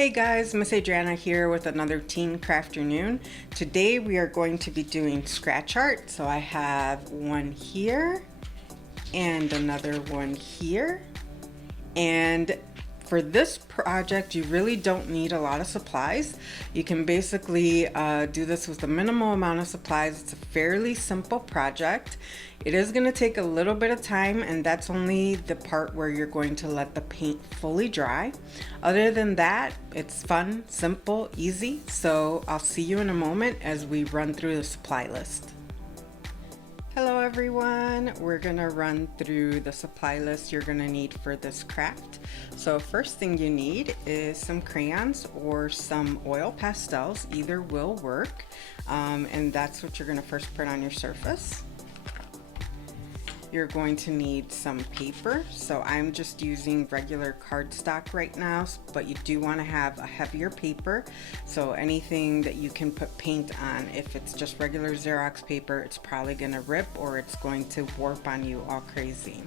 Hey guys, Miss Adreana here with another Teen Crafternoon. Today we are going to be doing scratch art. So I have one here and another one here. And for this project, you really don't need a lot of supplies. You can basically do this with a minimal amount of supplies. It's a fairly simple project. It is going to take a little bit of time, and that's only the part where you're going to let the paint fully dry. Other than that, it's fun, simple, easy. So I'll see you in a moment as we run through the supply list. Hello everyone, we're gonna run through the supply list you're gonna need for this craft. So first thing you need is some crayons or some oil pastels, either will work, and that's what you're gonna first put on your surface. You're going to need some paper, so I'm just using regular cardstock right now, but you do want to have a heavier paper, so anything that you can put paint on. If it's just regular Xerox paper, it's probably going to rip or it's going to warp on you all crazy.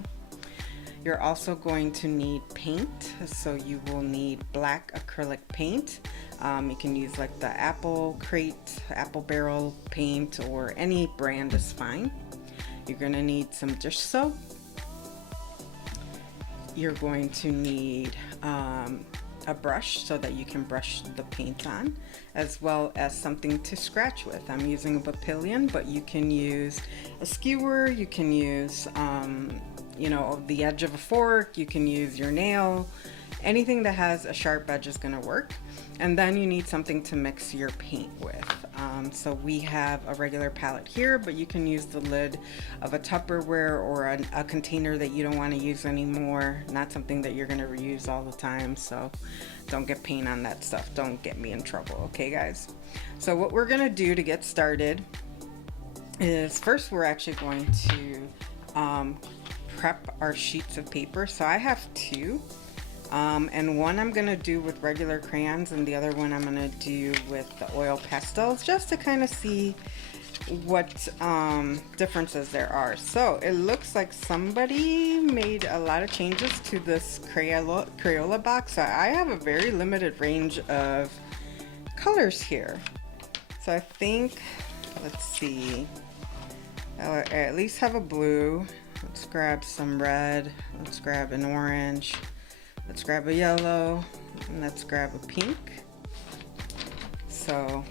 You're also going to need paint, so you will need black acrylic paint. You can use like the apple crate, apple barrel paint, or any brand is fine. You're going to need some dish soap. You're going to need a brush so that you can brush the paint on, as well as something to scratch with. I'm using a Papillion, but you can use a skewer, you can use you know, the edge of a fork, you can use your nail. Anything that has a sharp edge is going to work. And then you need something to mix your paint with. So we have a regular palette here, but you can use the lid of a Tupperware or a container that you don't want to use anymore. Not something that you're going to reuse all the time, so don't get paint on that stuff. Don't get me in trouble, okay guys? So what we're going to do to get started is first we're actually going to prep our sheets of paper. So I have two. And one I'm going to do with regular crayons, and the other one I'm going to do with the oil pastels, just to kind of see what differences there are. So it looks like somebody made a lot of changes to this Crayola box. So I have a very limited range of colors here. So I think, let's see, I at least have a blue. Let's grab some red. Let's grab an orange. Let's grab a yellow, and let's grab a pink. So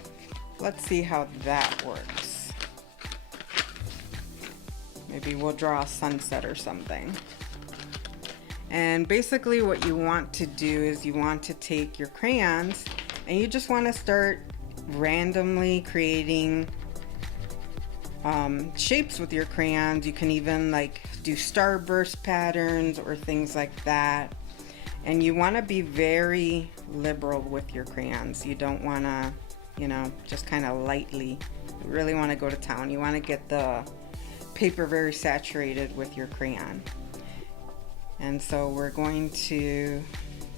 let's see how that works. Maybe we'll draw a sunset or something. And basically what you want to do is you want to take your crayons and you just want to start randomly creating shapes with your crayons. You can even like do starburst patterns or things like that. And you want to be very liberal with your crayons. You don't want to, you know, just kind of lightly. You really want to go to town. You want to get the paper very saturated with your crayon. And so we're going to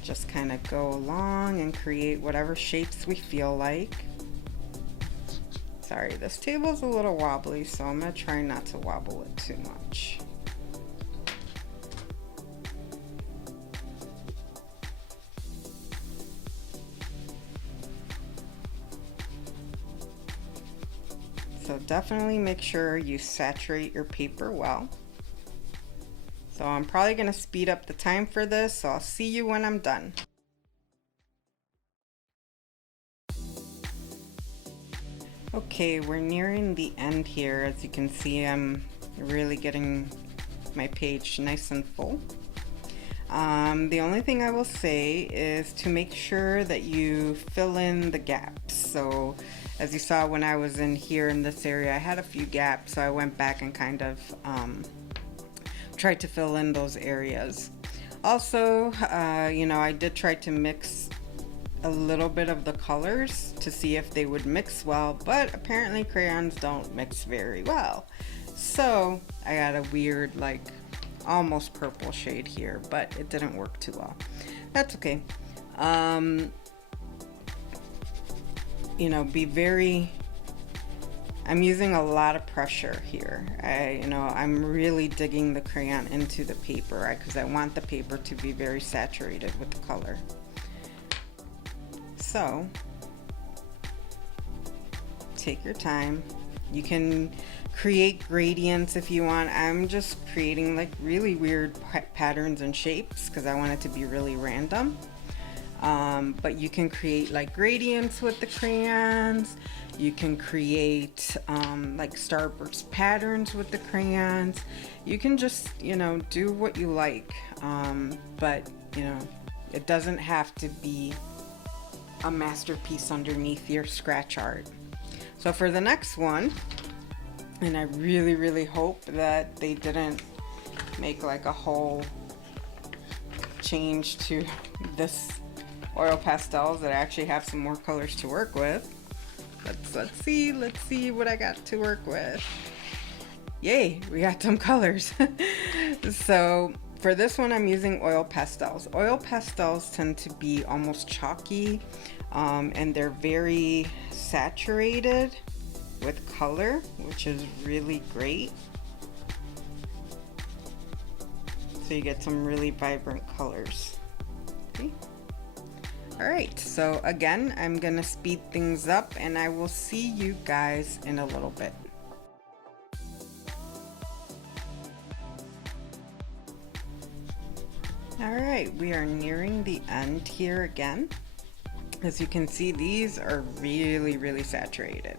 just kind of go along and create whatever shapes we feel like. Sorry, this table's a little wobbly, so I'm going to try not to wobble it too much. So definitely make sure you saturate your paper well. So I'm probably going to speed up the time for this, so I'll see you when I'm done. Okay, we're nearing the end here. As you can see, I'm really getting my page nice and full. The only thing I will say is to make sure that you fill in the gaps. So as you saw when I was in here in this area, I had a few gaps, so I went back and kind of tried to fill in those areas. Also, you know, I did try to mix a little bit of the colors to see if they would mix well, but apparently crayons don't mix very well. So I got a weird, like, almost purple shade here, but it didn't work too well. That's okay. You know, be very, I'm using a lot of pressure here. I'm really digging the crayon into the paper because I want the paper to be very saturated with the color. So take your time. You can create gradients if you want. I'm just creating like really weird patterns and shapes because I want it to be really random. But you can create like gradients with the crayons. You can create like starburst patterns with the crayons. You can just, you know, do what you like. But, you know, it doesn't have to be a masterpiece underneath your scratch art. So for the next one, and I really hope that they didn't make like a whole change to this oil pastels, that I actually have some more colors to work with. Let's see what I got to work with. Yay, we got some colors. So for this one, I'm using oil pastels. Oil pastels tend to be almost chalky, and they're very saturated with color, which is really great. So you get some really vibrant colors. Okay. All right, so again, I'm gonna speed things up and I will see you guys in a little bit. All right, we are nearing the end here again. As you can see, these are really saturated.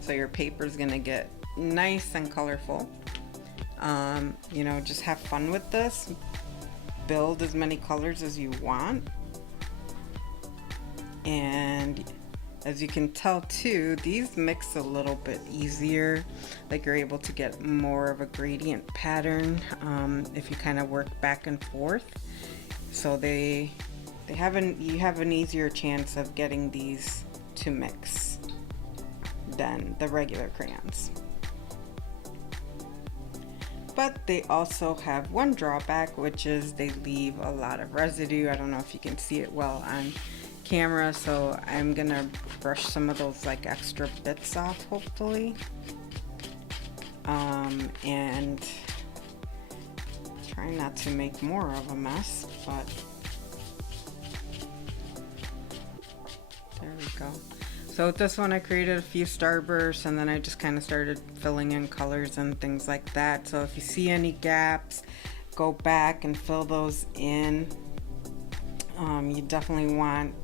So your paper is gonna get nice and colorful. You know, just have fun with this. Build as many colors as you want. And as you can tell too, these mix a little bit easier. Like you're able to get more of a gradient pattern if you kind of work back and forth. So you have an easier chance of getting these to mix than the regular crayons. But they also have one drawback, which is they leave a lot of residue. I don't know if you can see it well on camera, so I'm gonna brush some of those like extra bits off, hopefully, and try not to make more of a mess, but there we go. So with this one, I created a few starbursts, and then I just kind of started filling in colors and things like that. So if you see any gaps, go back and fill those in. You definitely want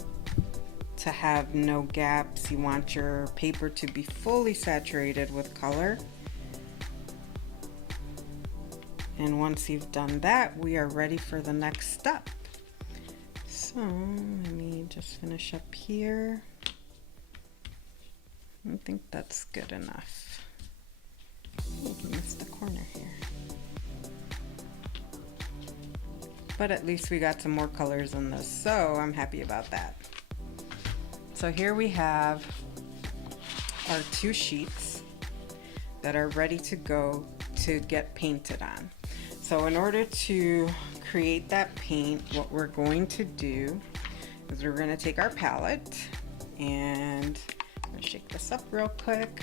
to have no gaps. You want your paper to be fully saturated with color. And once you've done that, we are ready for the next step. So let me just finish up here. I think that's good enough. Oh, I missed the corner here. But at least we got some more colors in this, so I'm happy about that. So here we have our two sheets that are ready to go to get painted on. So in order to create that paint, what we're going to do is we're going to take our palette, and I'm going to shake this up real quick.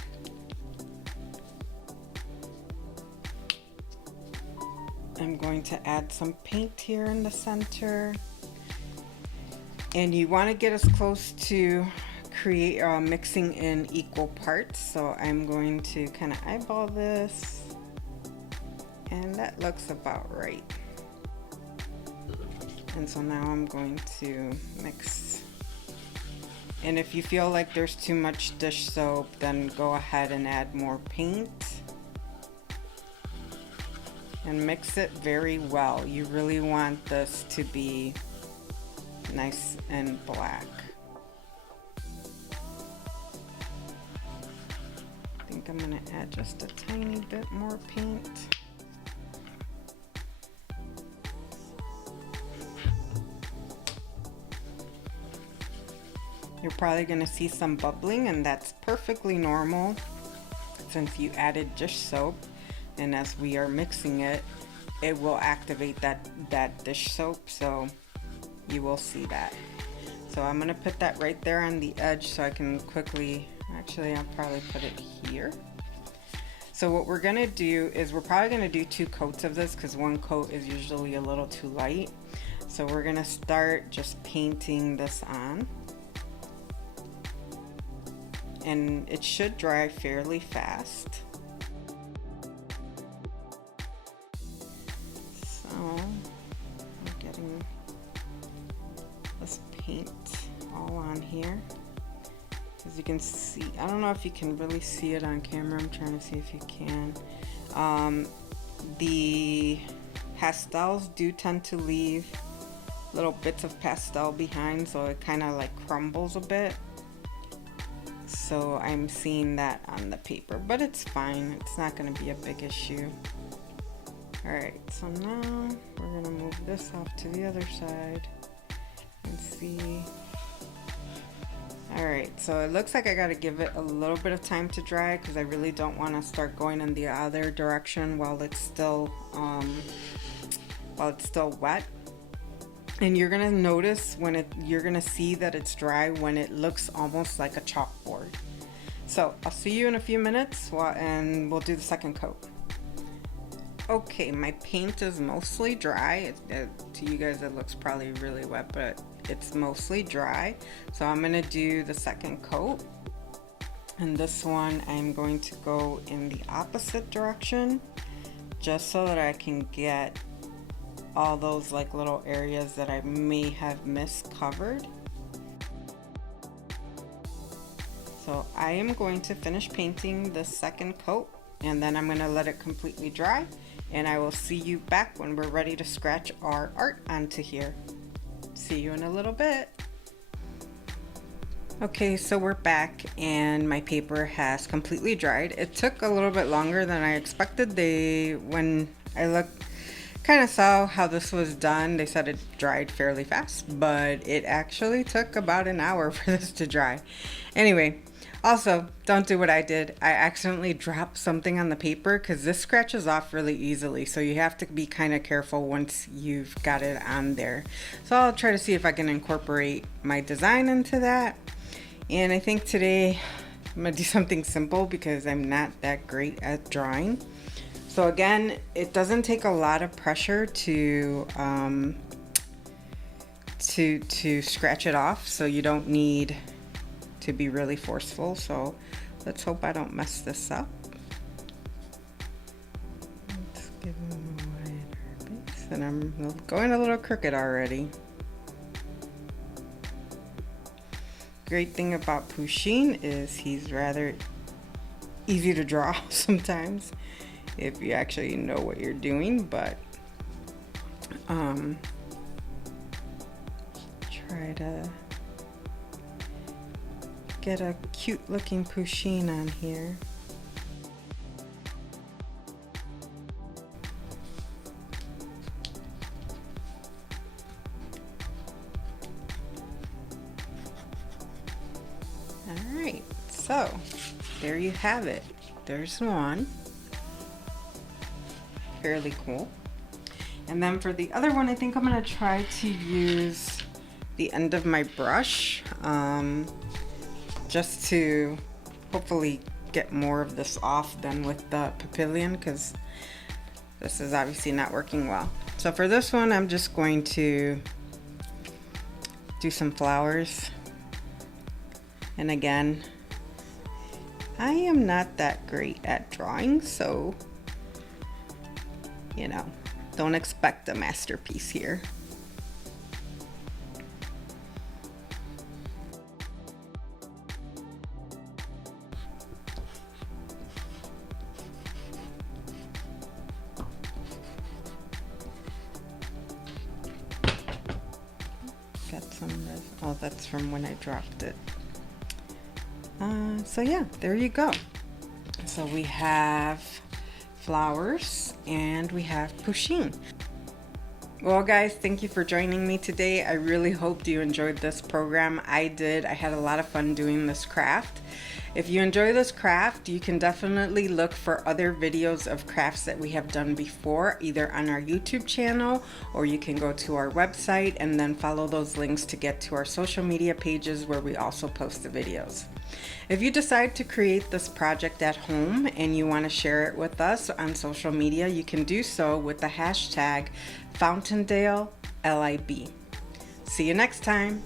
I'm going to add some paint here in the center. And you want to get as close to mixing in equal parts. So I'm going to kind of eyeball this, and that looks about right. And so now I'm going to mix. And if you feel like there's too much dish soap, then go ahead and add more paint. And mix it very well. You really want this to be nice and black. I think I'm going to add just a tiny bit more paint. You're probably going to see some bubbling, and that's perfectly normal since you added dish soap. And as we are mixing it, it will activate that dish soap, so you will see that. So I'm gonna put that right there on the edge so I can quickly, actually I'll probably put it here. So what we're gonna do is we're probably gonna do 2 coats of this because 1 coat is usually a little too light. So we're gonna start just painting this on. and it should dry fairly fast. So I'm getting this paint all on here. As you can see, I don't know if you can really see it on camera. I'm trying to see if you can. The pastels do tend to leave little bits of pastel behind, so it kind of like crumbles a bit. So I'm seeing that on the paper, but it's fine. It's not going to be a big issue. Alright, so now we're going to move this off to the other side and see. Alright, so it looks like I got to give it a little bit of time to dry because I really don't want to start going in the other direction while it's still wet. And you're gonna notice when you're gonna see that it's dry when it looks almost like a chalkboard. So I'll see you in a few minutes and we'll do the second coat. Okay, my paint is mostly dry. To you guys it looks probably really wet, but it's mostly dry. So I'm gonna do the second coat. And this one I'm going to go in the opposite direction just so that I can get all those like little areas that I may have missed covered. So I am going to finish painting the second coat and then I'm going to let it completely dry, and I will see you back when we're ready to scratch our art onto here. See you in a little bit. Okay, so we're back and my paper has completely dried. It took a little bit longer than I expected. When I looked, kind of saw how this was done, they said it dried fairly fast, but it actually took about an hour for this to dry. Anyway, also don't do what I did. I accidentally dropped something on the paper because this scratches off really easily, so you have to be kind of careful once you've got it on there. So I'll try to see if I can incorporate my design into that. And I think today I'm gonna do something simple because I'm not that great at drawing. So again, it doesn't take a lot of pressure to scratch it off, so you don't need to be really forceful. So let's hope I don't mess this up. Let's give him a wider base, and I'm going a little crooked already. Great thing about Pusheen is he's rather easy to draw sometimes if you actually know what you're doing, but try to get a cute looking Pusheen on here. Alright, so there you have it. There's one. Fairly cool. And then for the other one, I think I'm going to try to use the end of my brush just to hopefully get more of this off than with the papillion, because this is obviously not working well. So for this one, I'm just going to do some flowers. And again, I am not that great at drawing, so you know, don't expect a masterpiece here. Got some resin. Oh, that's from when I dropped it. So yeah, there you go. So we have flowers and we have Pusheen. Well guys, thank you for joining me today. I really hoped you enjoyed this program. I did. I had a lot of fun doing this craft. If you enjoy this craft, you can definitely look for other videos of crafts that we have done before, either on our YouTube channel, or you can go to our website and then follow those links to get to our social media pages where we also post the videos. If you decide to create this project at home and you want to share it with us on social media, you can do so with the hashtag Fountaindale LIB. See you next time.